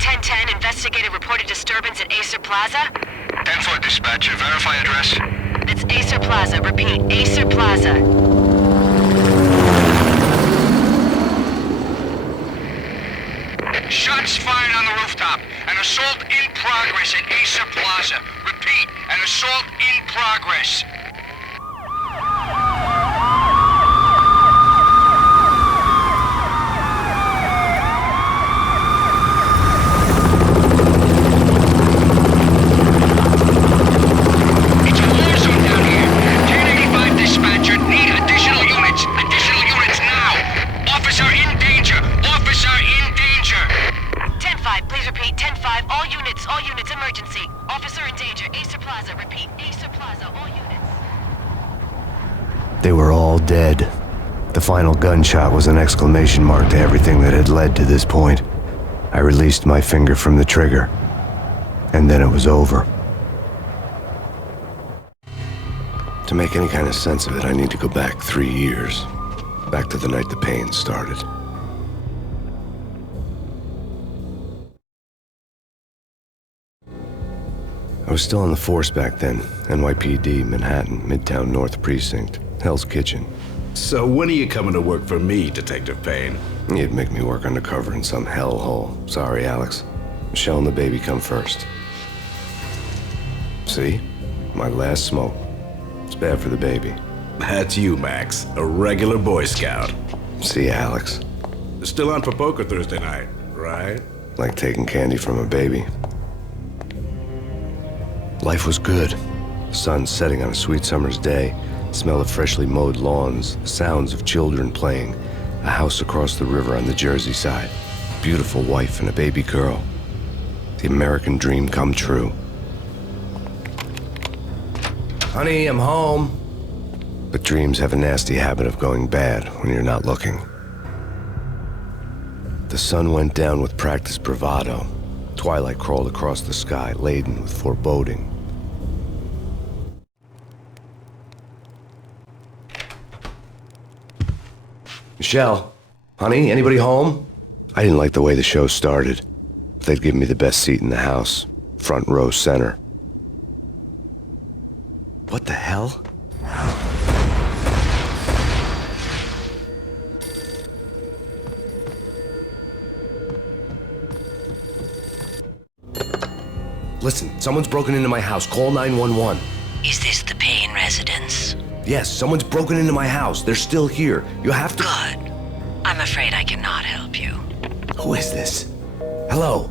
1010, investigated reported disturbance at Acer Plaza. 10-4 dispatcher, verify address. It's Acer Plaza, repeat, Acer Plaza. Shots fired on the rooftop. An assault in progress at Acer Plaza. Repeat, an assault in progress. It's a war zone down here. 1085 dispatcher, need additional units. Additional units now. Officer in danger. Officer in danger. 10-5, please repeat, 10-5, all units, emergency. Officer in danger, Acer Plaza, repeat, Acer Plaza, all units. They were all dead. The final gunshot was an exclamation mark to everything that had led to this point. I released my finger from the trigger, and then it was over. To make any kind of sense of it, I need to go back 3 years. Back to the night the Payne started. I was still on the force back then. NYPD, Manhattan, Midtown North Precinct, Hell's Kitchen. So when are you coming to work for me, Detective Payne? You'd make me work undercover in some hellhole. Sorry, Alex. Michelle and the baby come first. See? My last smoke. It's bad for the baby. That's you, Max. A regular Boy Scout. See ya, Alex. Still on for poker Thursday night, right? Like taking candy from a baby. Life was good. The sun setting on a sweet summer's day, smell of freshly mowed lawns, the sounds of children playing, a house across the river on the Jersey side, beautiful wife and a baby girl. The American dream come true. Honey, I'm home. But dreams have a nasty habit of going bad when you're not looking. The sun went down with practiced bravado. Twilight crawled across the sky, laden with foreboding. Michelle, honey, anybody home? I didn't like the way the show started. They'd give me the best seat in the house, front row center. What the hell? Listen, someone's broken into my house. Call 911. Is this the Payne residence? Yes, someone's broken into my house. They're still here. You have to... Good. I'm afraid I cannot help you. Who is this? Hello?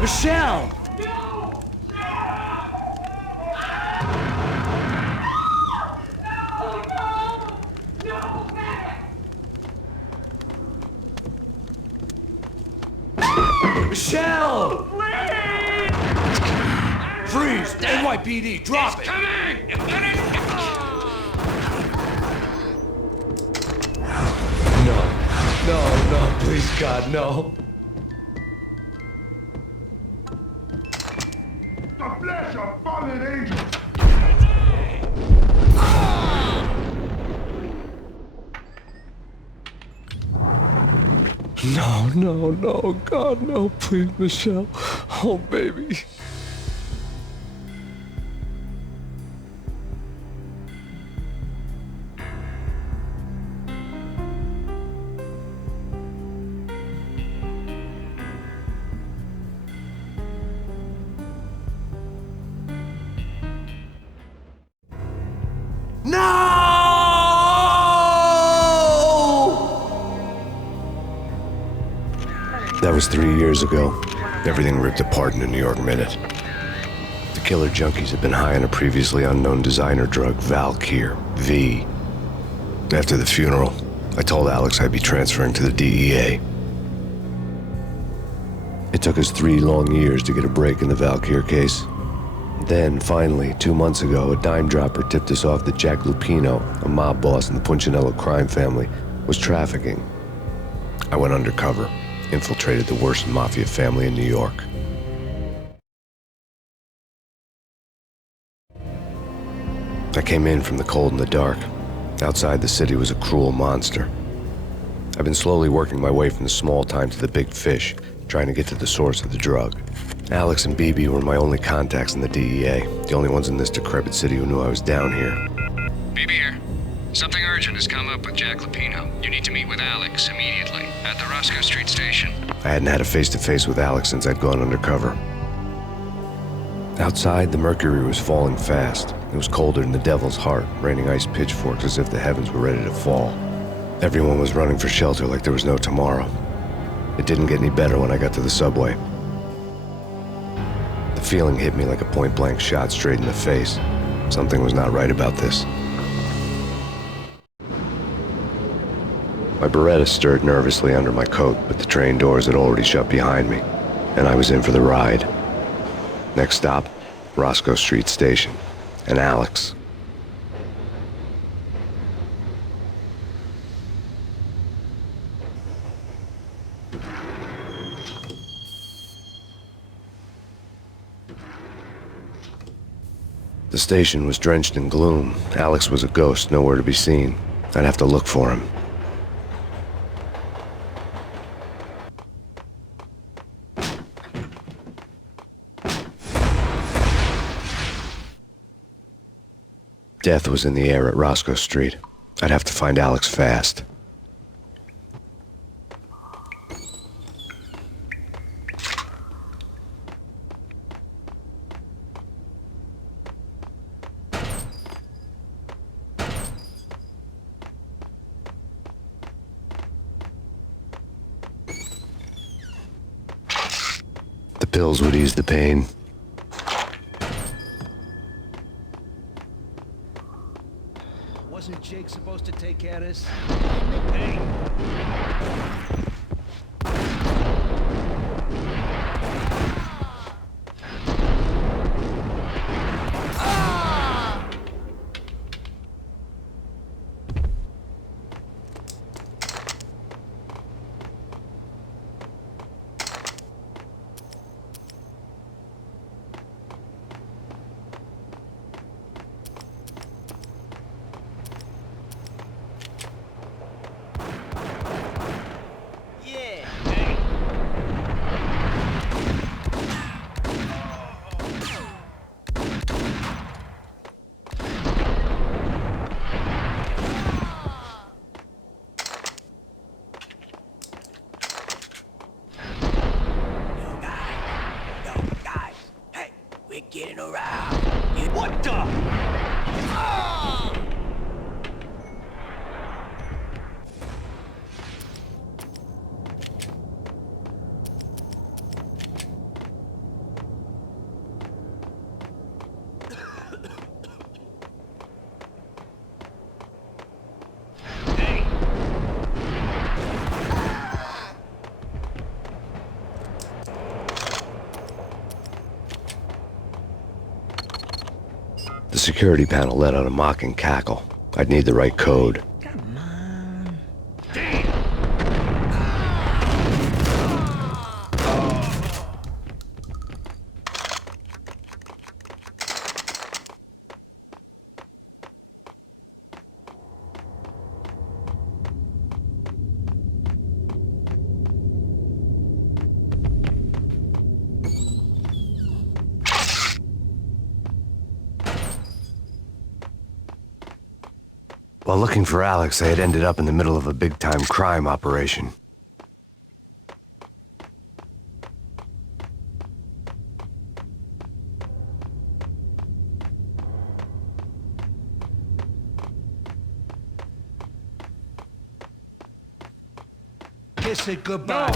Michelle! Michelle! Freeze! NYPD, drop it! Coming! No, please, God, no. The flesh of fallen angels! No, God, no, please, Michelle. Oh, baby. That was 3 years ago. Everything ripped apart in a New York minute. The killer junkies had been high on a previously unknown designer drug, Valkyr, V. After the funeral, I told Alex I'd be transferring to the DEA. It took us 3 long years to get a break in the Valkyr case. Then, finally, 2 months ago, a dime dropper tipped us off that Jack Lupino, a mob boss in the Punchinello crime family, was trafficking I went undercover, infiltrated the worst mafia family in New York. I came in from the cold and the dark. Outside the city was a cruel monster. I've been slowly working my way from the small time to the big fish, trying to get to the source of the drug. Alex and BB were my only contacts in the DEA, the only ones in this decrepit city who knew I was down here. BB here. Something urgent has come up with Jack Lupino. You need to meet with Alex immediately at the Roscoe Street station. I hadn't had a face-to-face with Alex since I'd gone undercover. Outside, the mercury was falling fast. It was colder than the devil's heart, raining ice pitchforks as if the heavens were ready to fall. Everyone was running for shelter like there was no tomorrow. It didn't get any better when I got to the subway. The feeling hit me like a point-blank shot straight in the face. Something was not right about this. My Beretta stirred nervously under my coat, but the train doors had already shut behind me, and I was in for the ride. Next stop, Roscoe Street Station, and Alex. The station was drenched in gloom. Alex was a ghost, nowhere to be seen. I'd have to look for him. Death was in the air at Roscoe Street. I'd have to find Alex fast. The pills would ease the pain. Wasn't Jake supposed to take care of this? Getting around. What the? The security panel let out a mocking cackle. I'd need the right code. Come on. While looking for Alex, I had ended up in the middle of a big-time crime operation. Kiss it goodbye.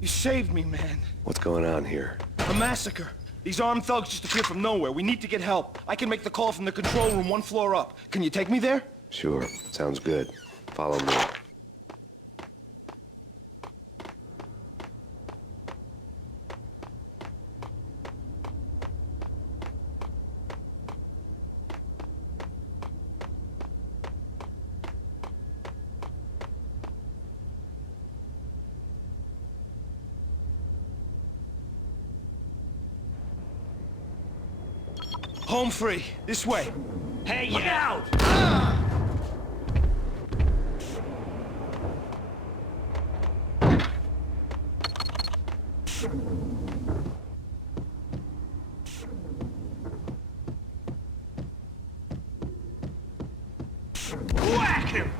You saved me, man. What's going on here? A massacre. These armed thugs just appeared from nowhere. We need to get help. I can make the call from the control room 1 floor up. Can you take me there? Sure, sounds good. Follow me. Home free. This way. Hey, look out! Whack him!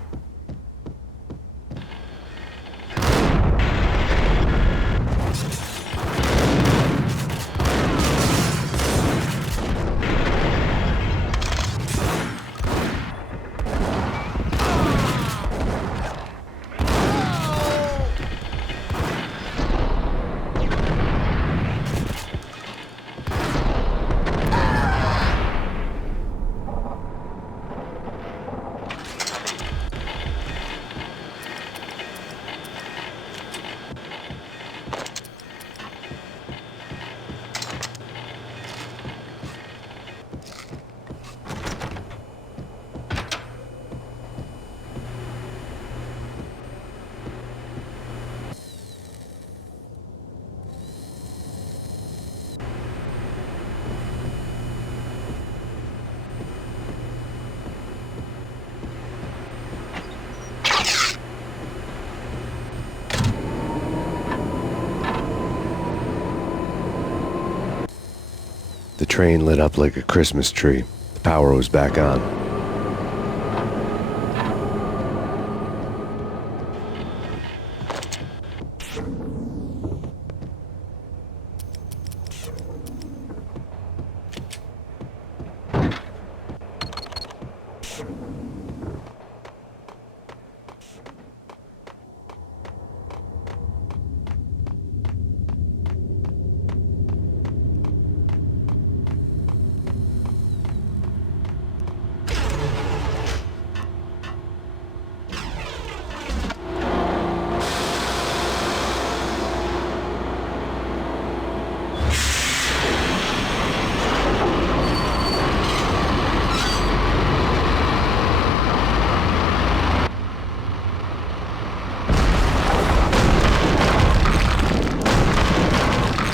The train lit up like a Christmas tree. The power was back on.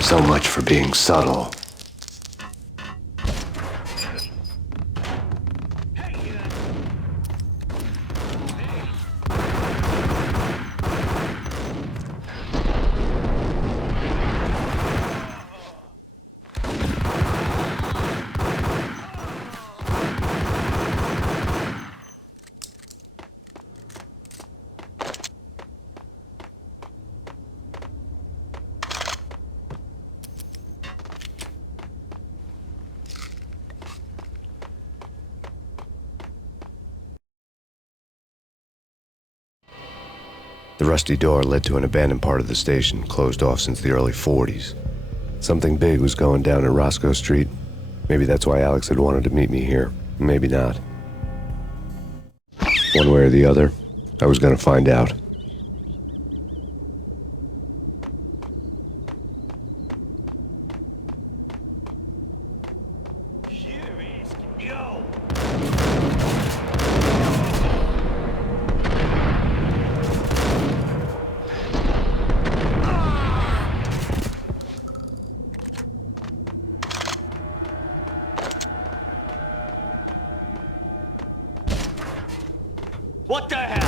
So much for being subtle. The rusty door led to an abandoned part of the station, closed off since the early 40s. Something big was going down at Roscoe Street. Maybe that's why Alex had wanted to meet me here. Maybe not. One way or the other, I was going to find out. Yo! What the hell?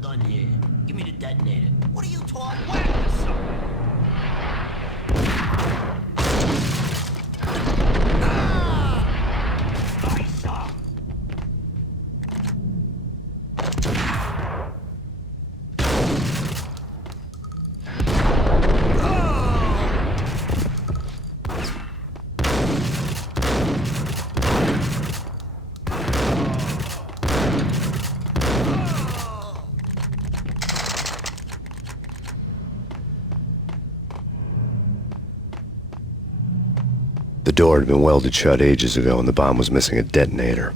done here. Give me the detonator. What are you talking? Whack the sucker! Nice, The door had been welded shut ages ago and the bomb was missing a detonator.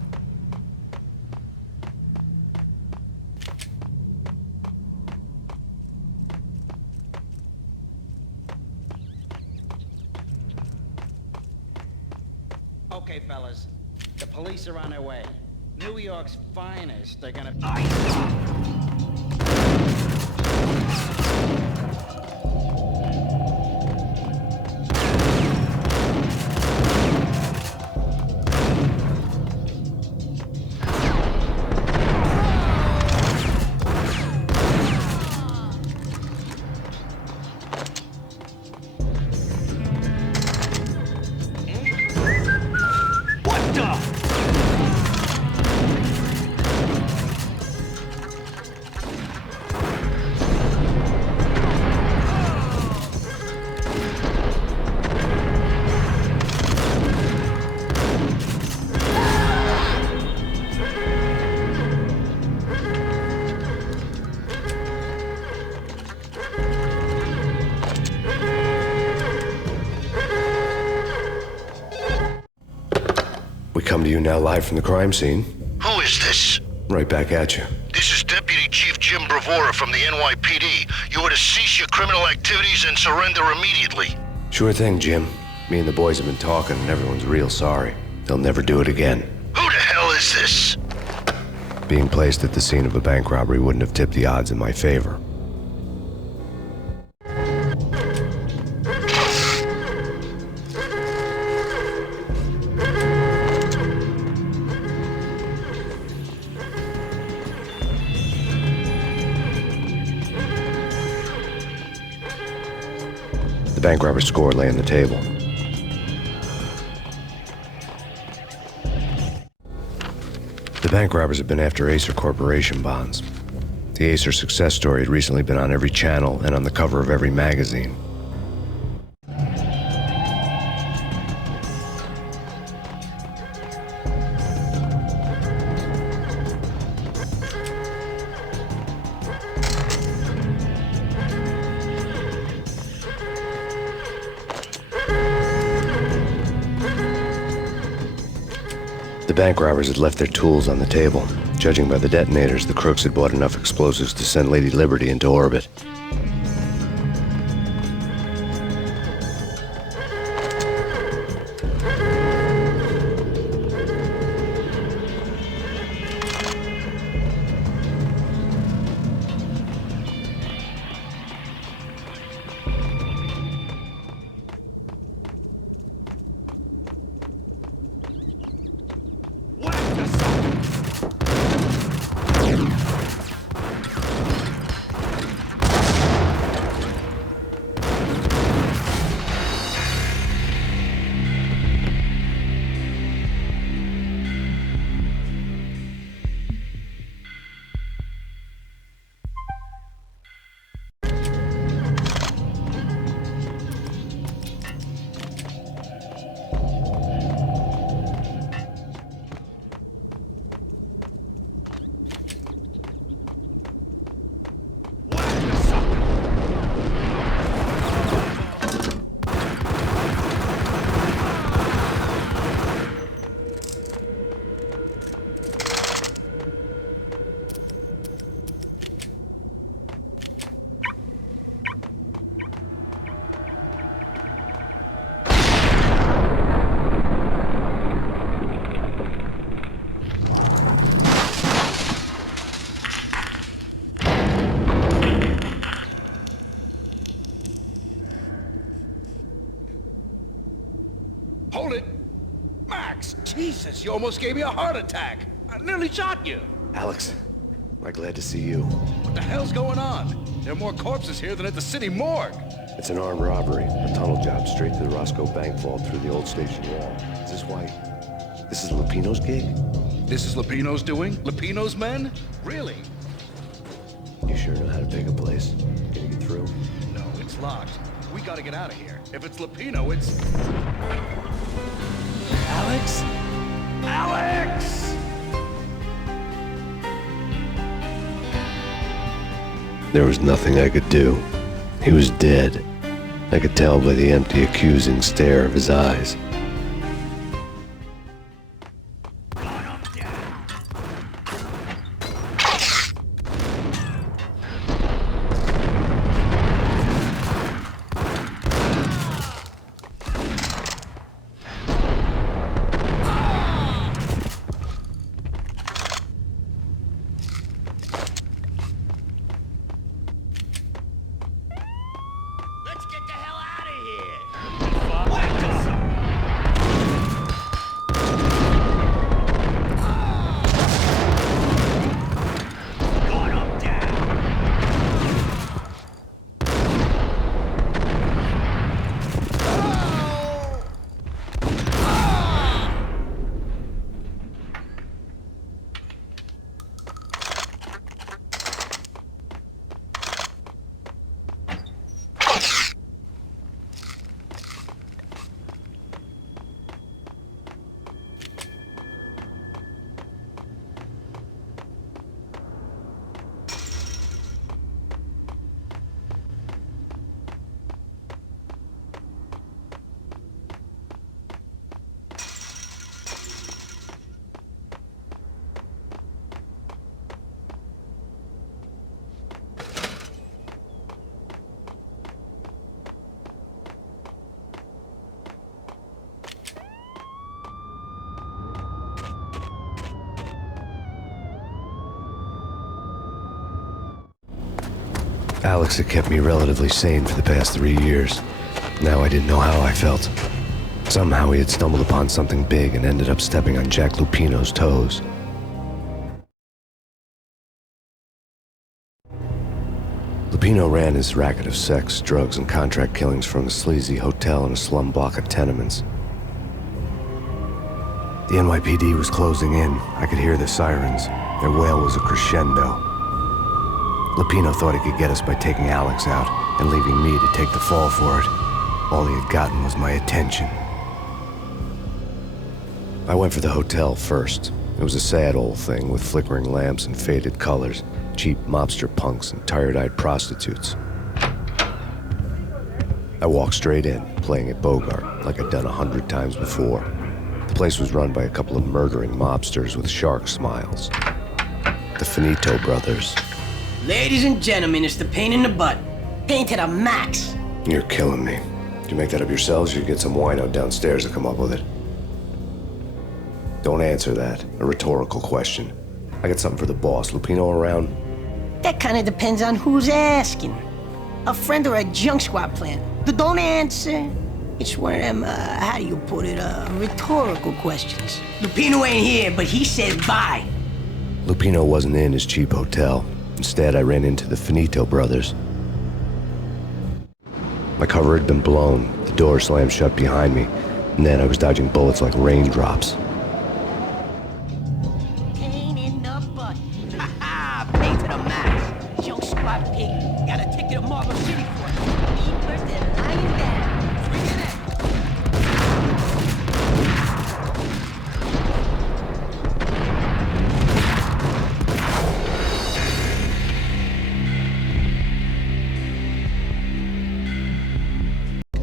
Okay, fellas. The police are on their way. New York's finest. They're gonna... What the? We come to you now live from the crime scene. Who is this? Right back at you. This is Deputy Chief Jim Bravura from the NYPD. You are to cease your criminal activities and surrender immediately. Sure thing, Jim. Me and the boys have been talking and everyone's real sorry. They'll never do it again. Who the hell is this? Being placed at the scene of a bank robbery wouldn't have tipped the odds in my favor. The bank robber's score lay on the table. The bank robbers had been after Acer Corporation bonds. The Acer success story had recently been on every channel and on the cover of every magazine. The bank robbers had left their tools on the table. Judging by the detonators, the crooks had bought enough explosives to send Lady Liberty into orbit. Whack the sucker! Whack the sucker! Hold it! Max, Jesus, you almost gave me a heart attack. I nearly shot you. Alex, I'm glad to see you. What the hell's going on? There are more corpses here than at the city morgue. It's an armed robbery, a tunnel job straight to the Roscoe Bank vault through the old station wall. Is this why? This is Lupino's gig? This is Lupino's doing? Lupino's men? Really? You sure know how to pick a place? Can you get through? No, it's locked. We gotta get out of here. If it's Lupino, it's... Alex? Alex! There was nothing I could do. He was dead. I could tell by the empty, accusing stare of his eyes. Let's get the hell out of here! Whack this up! Got him down! Alex had kept me relatively sane for the past 3 years. Now I didn't know how I felt. Somehow he had stumbled upon something big and ended up stepping on Jack Lupino's toes. Lupino ran his racket of sex, drugs, and contract killings from a sleazy hotel in a slum block of tenements. The NYPD was closing in. I could hear the sirens. Their wail was a crescendo. Lupino thought he could get us by taking Alex out and leaving me to take the fall for it. All he had gotten was my attention. I went for the hotel first. It was a sad old thing with flickering lamps and faded colors, cheap mobster punks and tired-eyed prostitutes. I walked straight in, playing at Bogart like I'd done 100 times before. The place was run by a couple of murdering mobsters with shark smiles. The Finito brothers. Ladies and gentlemen, it's the pain in the butt. Pain to the max. You're killing me. Did you make that up yourselves or you get some wino downstairs to come up with it? Don't answer that. A rhetorical question. I got something for the boss. Lupino around? That kind of depends on who's asking. A friend or a junk squad plan. Don't answer. It's one of them, how do you put it, rhetorical questions. Lupino ain't here, but he says bye. Lupino wasn't in his cheap hotel. Instead, I ran into the Finito brothers. My cover had been blown, the door slammed shut behind me, and then I was dodging bullets like raindrops. Pain in the butt. Ha ha! Pain to the max. Junk squad pig. Got a ticket to Marble City for it. Me first and lying down. Bring it in.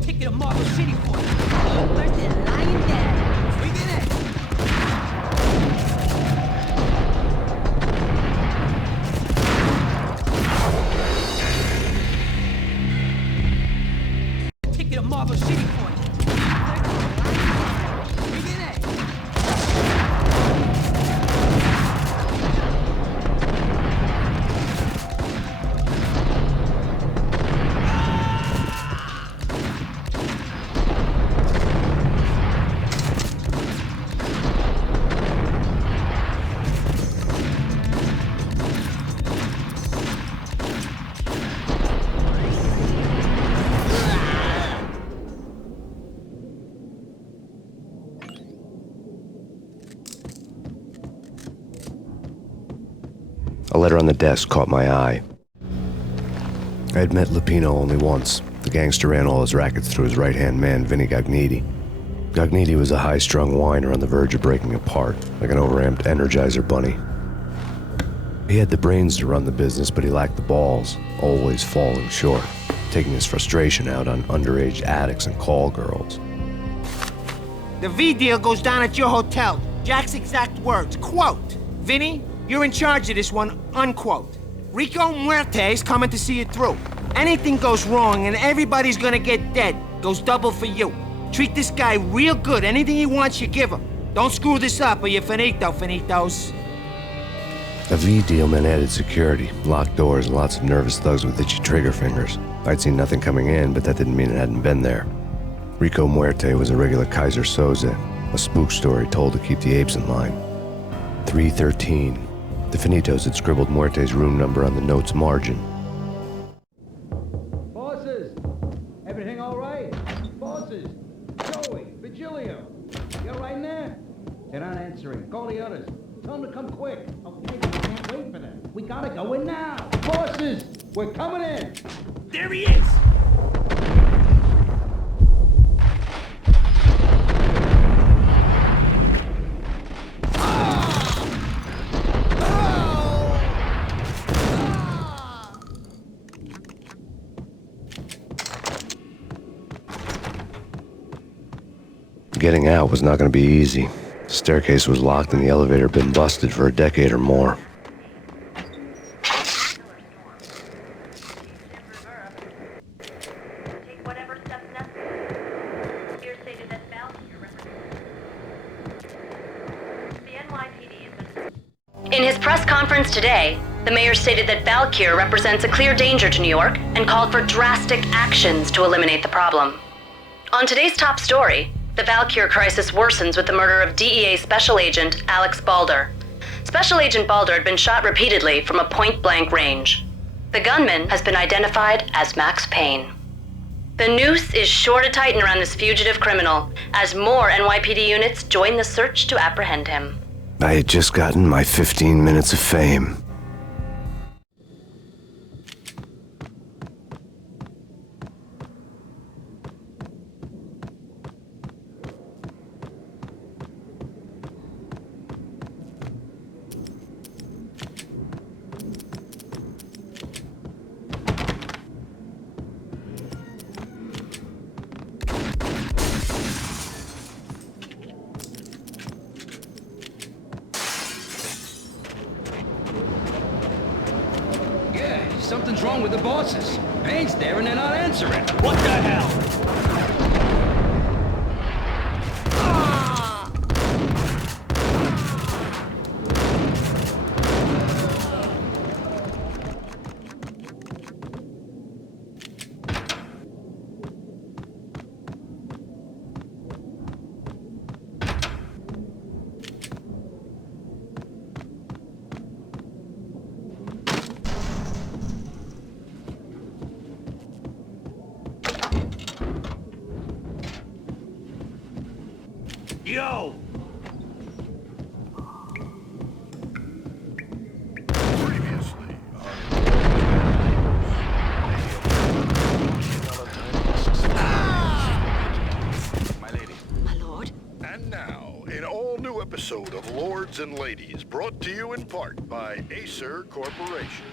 Ticket to Marble City for it. Me first and lying down. Bring it in. A letter on the desk caught my eye. I had met Lupino only once. The gangster ran all his rackets through his right-hand man, Vinny Gagniti. Gagniti was a high-strung whiner on the verge of breaking apart, like an overamped Energizer bunny. He had the brains to run the business, but he lacked the balls, always falling short, taking his frustration out on underage addicts and call girls. The V deal goes down at your hotel. Jack's exact words, quote, "Vinny, you're in charge of this one," unquote. Rico Muerte's coming to see it through. Anything goes wrong and everybody's gonna get dead. Goes double for you. Treat this guy real good. Anything he wants, you give him. Don't screw this up or you're finito, finitos. A V deal meant added security, locked doors, and lots of nervous thugs with itchy trigger fingers. I'd seen nothing coming in, but that didn't mean it hadn't been there. Rico Muerte was a regular Kaiser Soze, a spook story told to keep the apes in line. 313. The Finitos had scribbled Muerte's room number on the note's margin. Bosses! Everything all right? Bosses! Joey, Vigilio! You all right in there? They're not answering. Call the others. Tell them to come quick. Okay, we can't wait for them. We gotta go in now. Bosses! We're coming in! There he is! Getting out was not going to be easy. The staircase was locked and the elevator had been busted for a decade or more. In his press conference today, the mayor stated that Valkyr represents a clear danger to New York and called for drastic actions to eliminate the problem. On today's top story, the Valkyr crisis worsens with the murder of DEA Special Agent Alex Balder. Special Agent Balder had been shot repeatedly from a point-blank range. The gunman has been identified as Max Payne. The noose is sure to tighten around this fugitive criminal as more NYPD units join the search to apprehend him. I had just gotten my 15 minutes of fame. Something's wrong with the bosses. Payne's there and they're not answering. What the hell? Yo! Previously My lady. My lord? And now, an all-new episode of Lords and Ladies, brought to you in part by Acer Corporation.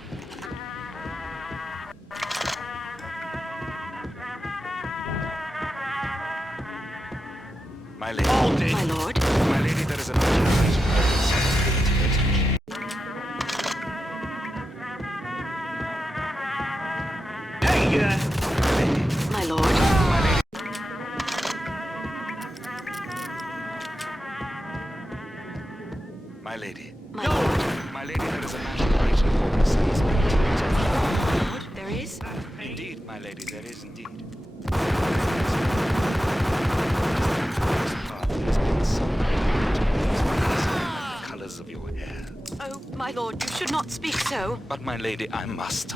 My lady. My lord? My lady, there is an urgent Hey, My lord? My lady. My lord? My lady, there is a national urgent important service being attention. My lord? There is? Indeed, my lady, there is indeed. The colors of your hair. Oh, my lord, you should not speak so. But my lady, I must.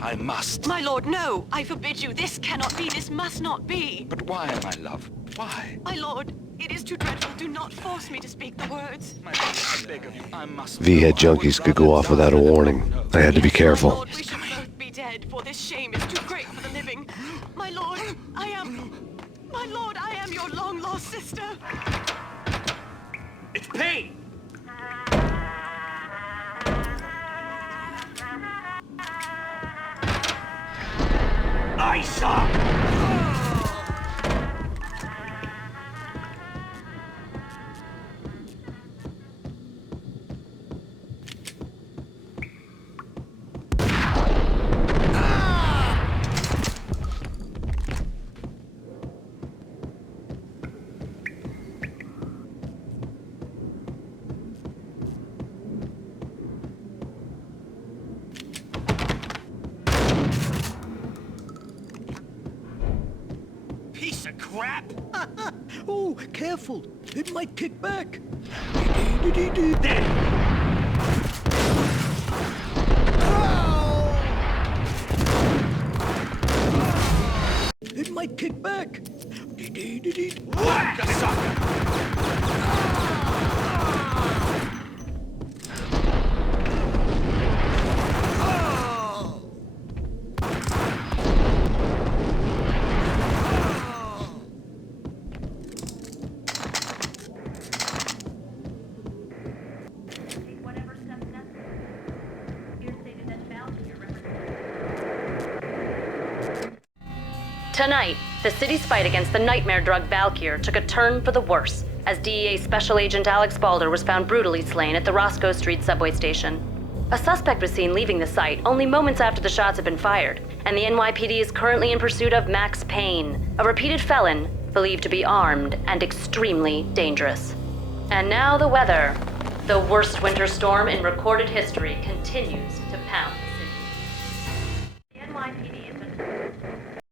My lord, no! I forbid you. This cannot be. This must not be. But why, my love? Why? My lord, It is too dreadful. Do not force me to speak the words. My lord, I beg of you, I must. V-head junkies could go off without a warning. I had to be My careful. lord, we should both be dead, for this shame is too great for the living. My lord, I am... My lord, I am your long-lost sister. It's Payne! I saw! Piece of crap! Oh, careful. It might kick back. There! It might kick back. Whack, sucker! Whatever steps necessary. Here stated that Valkyr represents. Tonight, the city's fight against the nightmare drug Valkyr took a turn for the worse as DEA Special Agent Alex Balder was found brutally slain at the Roscoe Street subway station. A suspect was seen leaving the site only moments after the shots had been fired, and the NYPD is currently in pursuit of Max Payne, a repeated felon believed to be armed and extremely dangerous. And now the weather. The worst winter storm in recorded history continues to pound.